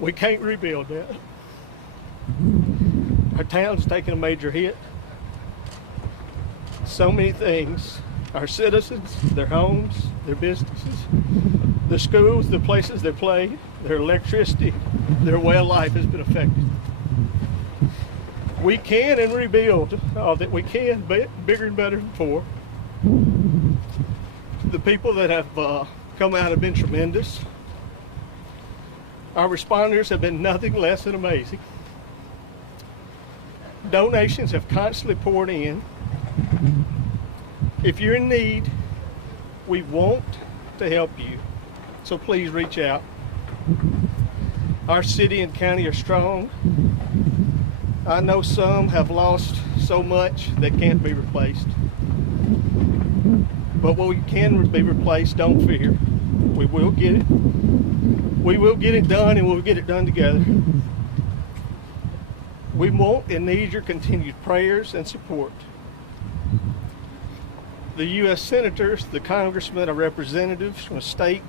We can't rebuild that. Our town's taking a major hit. So many things. Our citizens, their homes, their businesses, their schools, the places they play, their electricity, their way of life has been affected. We can and rebuild all that we can, bigger and better than before. The people that have come out have been tremendous. Our responders have been nothing less than amazing. Donations have constantly poured in. If you're in need, we want to help you, so please reach out. Our city and county are strong. I know some have lost so much that can't be replaced. But what we can be replaced, don't fear. We will get it. We will get it done, and we'll get it done together. We want and need your continued prayers and support. The U.S. senators, the congressmen, our representatives from state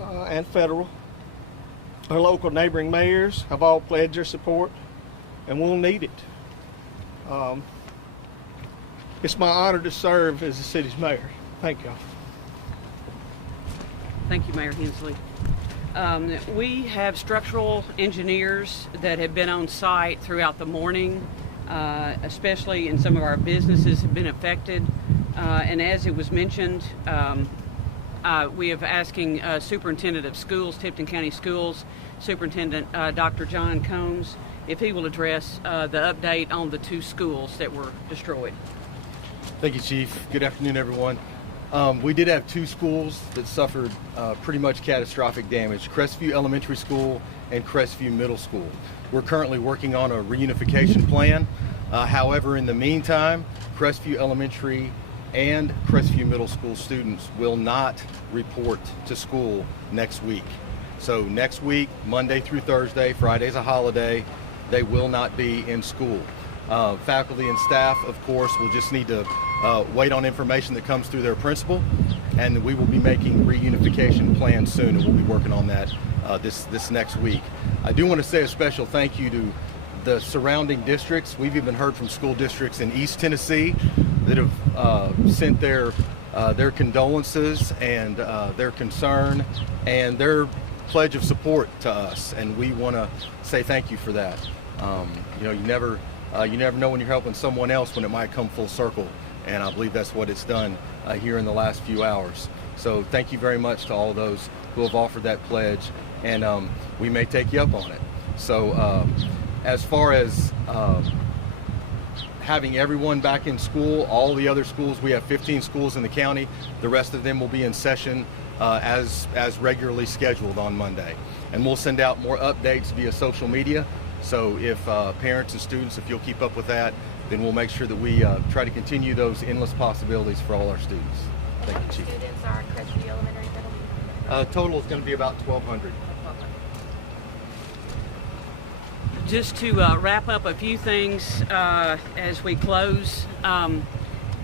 and federal, our local neighboring mayors have all pledged their support, and we'll need it. It's my honor to serve as the city's mayor. Thank y'all. Thank you, Mayor Hensley. We have structural engineers that have been on site throughout the morning, especially in some of our businesses have been affected. And as it was mentioned, we have asking Superintendent of Schools, Tipton County Schools, Superintendent Dr. John Combs, if he will address the update on the 2 schools that were destroyed. Thank you, Chief. Good afternoon, everyone. We did have 2 schools that suffered pretty much catastrophic damage, Crestview Elementary School and Crestview Middle School. We're currently working on a reunification plan. However, in the meantime, Crestview Elementary and Crestview Middle School students will not report to school next week. So next week, Monday through Thursday, Friday's a holiday, they will not be in school. Faculty and staff, of course, will just need to wait on information that comes through their principal, and we will be making reunification plans soon, and we'll be working on that this next week. I do want to say a special thank you to the surrounding districts. We've even heard from school districts in East Tennessee that have sent their condolences and their concern and their pledge of support to us, and we want to say thank you for that. You never know when you're helping someone else when it might come full circle, and I believe that's what it's done here in the last few hours. So thank you very much to all those who have offered that pledge, and we may take you up on it. So as far as having everyone back in school, all the other schools, we have 15 schools in the county. The rest of them will be in session as regularly scheduled on Monday. And we'll send out more updates via social media. So if parents and students, if you'll keep up with that, then we'll make sure that we try to continue those endless possibilities for all our students. Thank you, Chief. Students are Crestview Elementary Middle? Total is going to be about 1,200. Just to wrap up a few things as we close,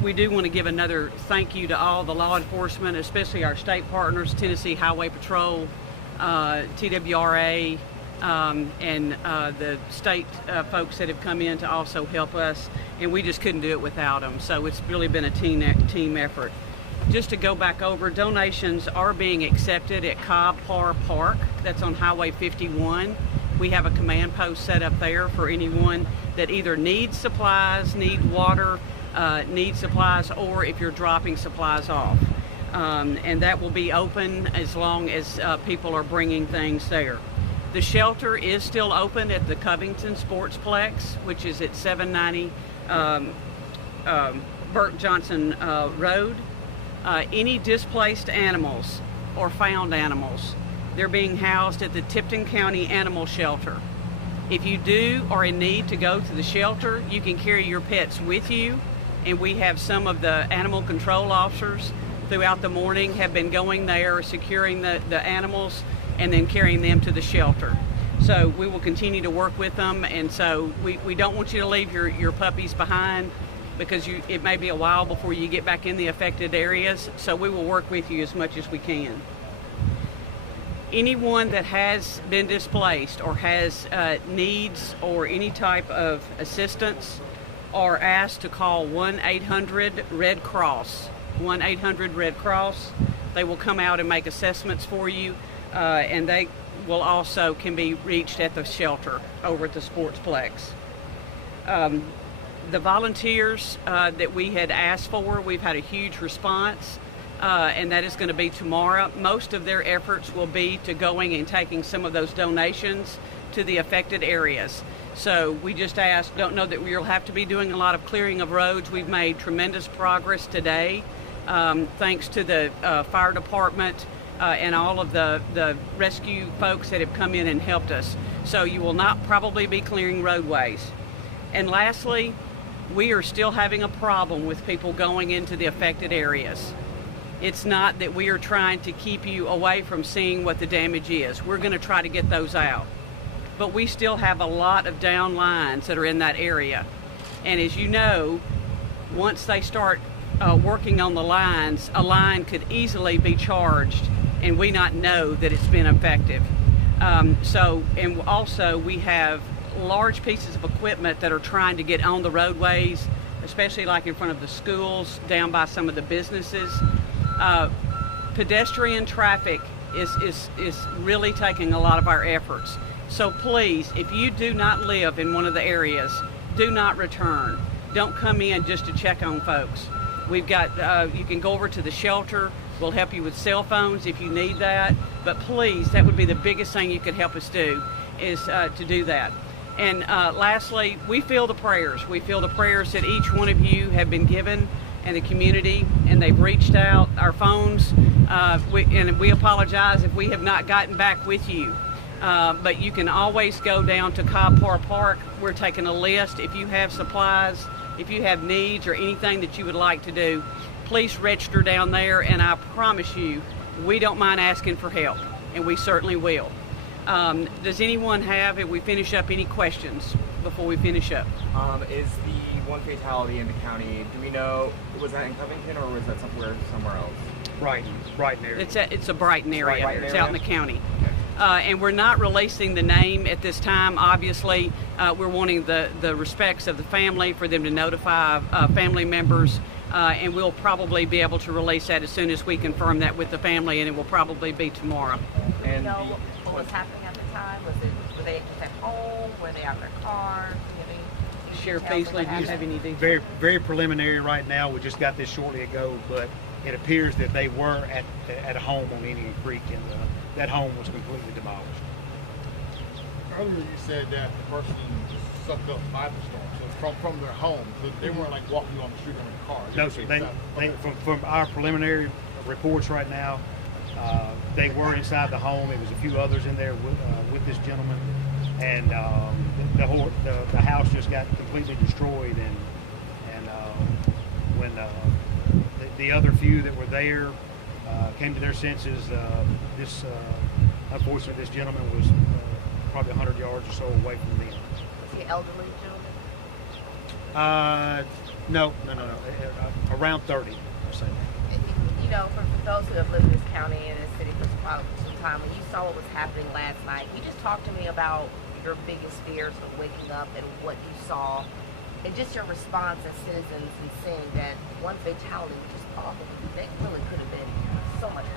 we do want to give another thank you to all the law enforcement, especially our state partners, Tennessee Highway Patrol, TWRA, and the state folks that have come in to also help us, and we just couldn't do it without them. So it's really been a team effort. Just to go back over, donations are being accepted at Cobb Park. That's on Highway 51. We have a command post set up there for anyone that either needs supplies, need water, needs supplies, or if you're dropping supplies off. And that will be open as long as people are bringing things there. The shelter is still open at the Covington Sportsplex, which is at 790 Burt Johnson Road. Any displaced animals or found animals, they're being housed at the Tipton County Animal Shelter. If you do are in need to go to the shelter, you can carry your pets with you, and we have some of the animal control officers throughout the morning have been going there, securing the animals, and then carrying them to the shelter. So we will continue to work with them, and so we don't want you to leave your puppies behind, because it may be a while before you get back in the affected areas, so we will work with you as much as we can. Anyone that has been displaced or has needs or any type of assistance are asked to call 1-800-RED Cross. 1-800-RED Cross. They will come out and make assessments for you, and they will also can be reached at the shelter over at the Sportsplex. The volunteers that we had asked for, we've had a huge response, and that is going to be tomorrow. Most of their efforts will be to going and taking some of those donations to the affected areas. So we just don't know that we'll have to be doing a lot of clearing of roads. We've made tremendous progress today, thanks to the fire department and all of the rescue folks that have come in and helped us. So you will not probably be clearing roadways. And lastly, we are still having a problem with people going into the affected areas. It's not that we are trying to keep you away from seeing what the damage is. We're going to try to get those out. But we still have a lot of down lines that are in that area. And as you know, once they start working on the lines, a line could easily be charged and we not know that it's been effective. And also we have large pieces of equipment that are trying to get on the roadways, especially like in front of the schools, down by some of the businesses. Pedestrian traffic is really taking a lot of our efforts. So please, if you do not live in one of the areas, do not return. Don't come in just to check on folks. We've got, you can go over to the shelter. We'll help you with cell phones if you need that. But please, that would be the biggest thing you could help us do, is to do that. And lastly, we feel the prayers. We feel the prayers that each one of you have been given in the community, and they've reached out. Our phones, and we apologize if we have not gotten back with you. But you can always go down to Cobb Park. We're taking a list. If you have supplies, if you have needs or anything that you would like to do, please register down there, and I promise you, we don't mind asking for help, and we certainly will. Does anyone have, if we finish up, any questions before we finish up? Is the one fatality in the county, do we know, was that in Covington or was that somewhere else? Brighton area. It's a Brighton area. Brighton It's area? out in the county. Okay. And we're not releasing the name at this time. Obviously, we're wanting the respects of the family for them to notify family members, and we'll probably be able to release that as soon as we confirm that with the family, and it will probably be tomorrow. Do you know what was happening at the time? Were they just at home? Were they out in their car? Do you have any Sheriff details Beasley, of do what you have happened? any details? Very preliminary right now. We just got this shortly ago, but it appears that they were at a home on Indian Creek, and that home was completely demolished. Earlier you said that the person sucked up by the storm, so from their home, so they weren't like walking on the street in a car. No, sir. From our preliminary reports right now, they were inside the home. There was a few others in there with this gentleman, and the house just got completely destroyed. And when the other few that were there came to their senses, unfortunately, this gentleman was probably 100 yards or so away from them. Was he an elderly gentleman? No. Around 30, I'll say. You know, for those who have lived in this county and this city for some time, when you saw what was happening last night, can you just talk to me about your biggest fears of waking up and what you saw, and just your response as citizens and seeing that one fatality, which is awful, that really could have been so much worse.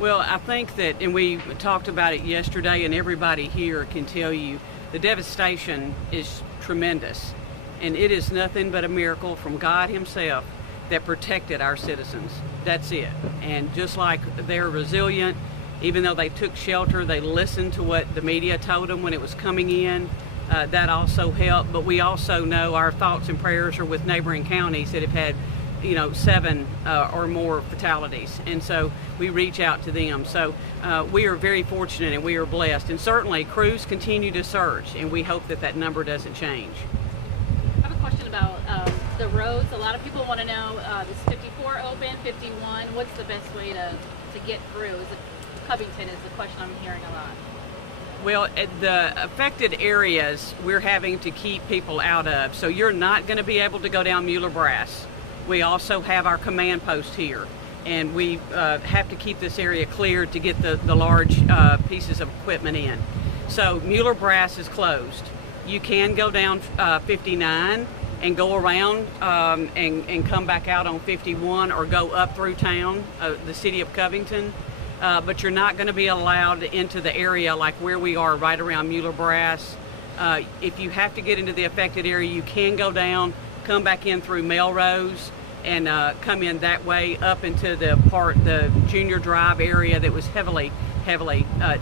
Well, I think that, and we talked about it yesterday, and everybody here can tell you, the devastation is tremendous. And it is nothing but a miracle from God Himself that protected our citizens. That's it. And just like they're resilient, even though they took shelter, they listened to what the media told them when it was coming in. That also helped. But we also know our thoughts and prayers are with neighboring counties that have had 7 or more fatalities, and so we reach out to them. So we are very fortunate and we are blessed, and certainly crews continue to search, and we hope that number doesn't change. I have a question about the roads. A lot of people want to know, is 54 open, 51? What's the best way to get through? Is it Covington is the question I'm hearing a lot. Well, at the affected areas, we're having to keep people out of. So you're not going to be able to go down Mueller Brass. We also have our command post here. and we have to keep this area cleared to get the large pieces of equipment in. So Mueller Brass is closed. You can go down 59 and go around and come back out on 51 or go up through town, the city of Covington. But you're not going to be allowed into the area like where we are right around Mueller Brass. If you have to get into the affected area, you can go down, come back in through Melrose, and come in that way up into the Junior Drive area that was heavily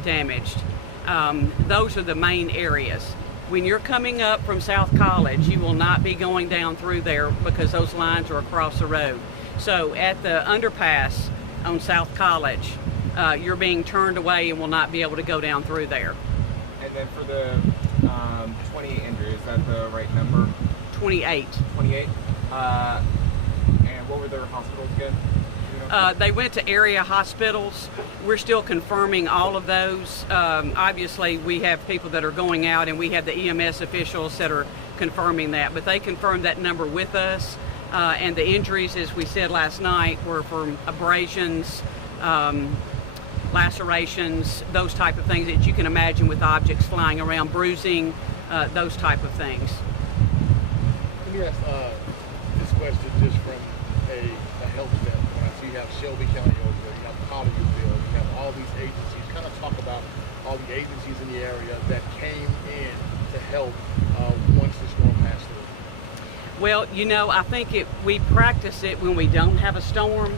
damaged. Those are the main areas. When you're coming up from South College, you will not be going down through there because those lines are across the road. So at the underpass on South College, you're being turned away and will not be able to go down through there. And then for the 28 injuries, is that the right number? 28. 28. And what were their hospitals again? They went to area hospitals. We're still confirming all of those. Obviously, we have people that are going out, and we have the EMS officials that are confirming that. But they confirmed that number with us. And the injuries, as we said last night, were from abrasions, lacerations, those type of things that you can imagine with objects flying around, bruising, those type of things. Let me ask this question just from a health standpoint. I see you have Shelby County over there, you have Collierville, you have all these agencies. Kind of talk about all the agencies in the area that came in to help once the storm passed through. Well, you know, I think we practice it when we don't have a storm,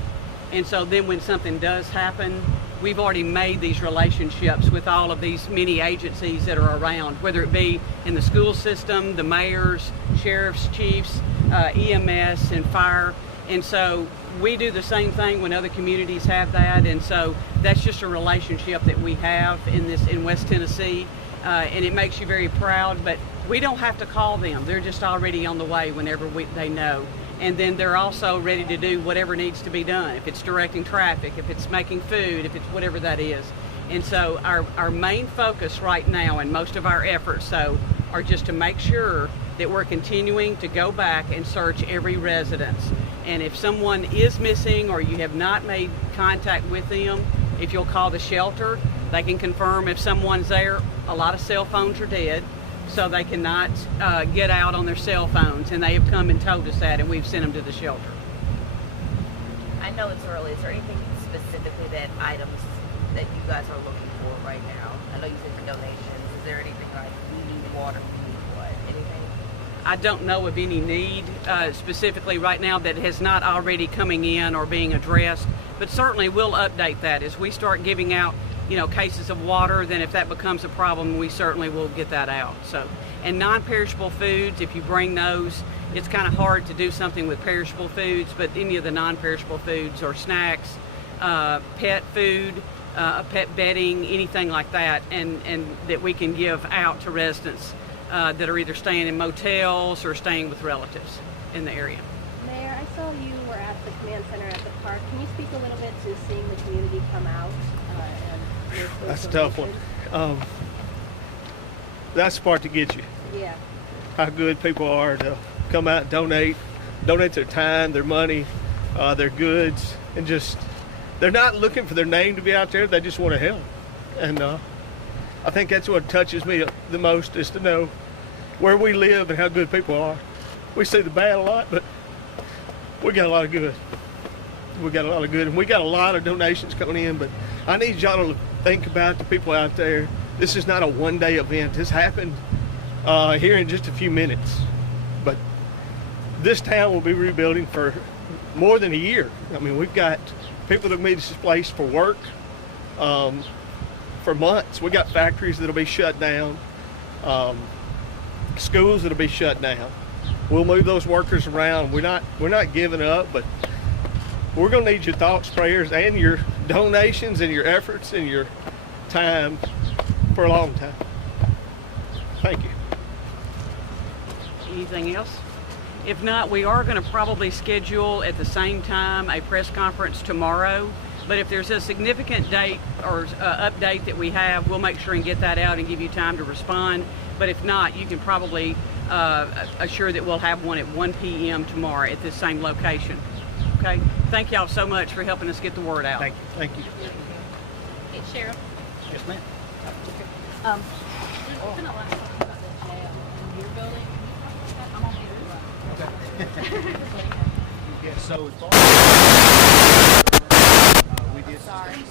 and so then when something does happen, we've already made these relationships with all of these many agencies that are around, whether it be in the school system, the mayors, sheriffs, chiefs, EMS, and fire. And so we do the same thing when other communities have that, and so that's just a relationship that we have in West Tennessee, and it makes you very proud. But we don't have to call them; they're just already on the way whenever they know. And then they're also ready to do whatever needs to be done. If it's directing traffic, if it's making food, if it's whatever that is. And so our main focus right now, and most of our efforts, are just to make sure that we're continuing to go back and search every residence. And if someone is missing or you have not made contact with them, if you'll call the shelter, they can confirm if someone's there. A lot of cell phones are dead, so they cannot get out on their cell phones, and they have come and told us that, and we've sent them to the shelter. I know it's early. Is there anything specifically items that you guys are looking for right now? I know you said donations. Is there anything like we need water, we need what? Anything? I don't know of any need specifically right now that has not already coming in or being addressed, but certainly we'll update that as we start giving out cases of water. Then if that becomes a problem, we certainly will get that out. So, and non-perishable foods, if you bring those, it's kind of hard to do something with perishable foods, but any of the non-perishable foods or snacks, pet food, pet bedding, anything like that, and that we can give out to residents that are either staying in motels or staying with relatives in the area. Mayor, I saw you were at the command center at the park. Can you speak a little bit to seeing the community come out? That's a tough one. That's the part to get you. Yeah. How good people are to come out and donate their time, their money, their goods, and just, they're not looking for their name to be out there, they just want to help. And I think that's what touches me the most, is to know where we live and how good people are. We see the bad a lot, but we got a lot of good. We got a lot of good, and we got a lot of donations coming in, but I need y'all to think about the people out there. This is not a one-day event. This happened here in just a few minutes, but this town will be rebuilding for more than a year. I mean, we've got people that will be displaced for work for months. We got factories that'll be shut down, schools that'll be shut down. We'll move those workers around. We're not giving up, but we're going to need your thoughts, prayers, and your donations and your efforts and your time for a long time. Thank you. Anything else? If not, we are going to probably schedule at the same time a press conference tomorrow. But if there's a significant date or update that we have, we'll make sure and get that out and give you time to respond. But if not, you can probably assure that we'll have one at 1 p.m. tomorrow at this same location. Okay? Thank y'all so much for helping us get the word out. Thank you. Thank you. Hey, Sheriff. Yes, ma'am. There's been a lot of talk about the jail in your building. I'm on the Yeah, so as far as we did Sorry.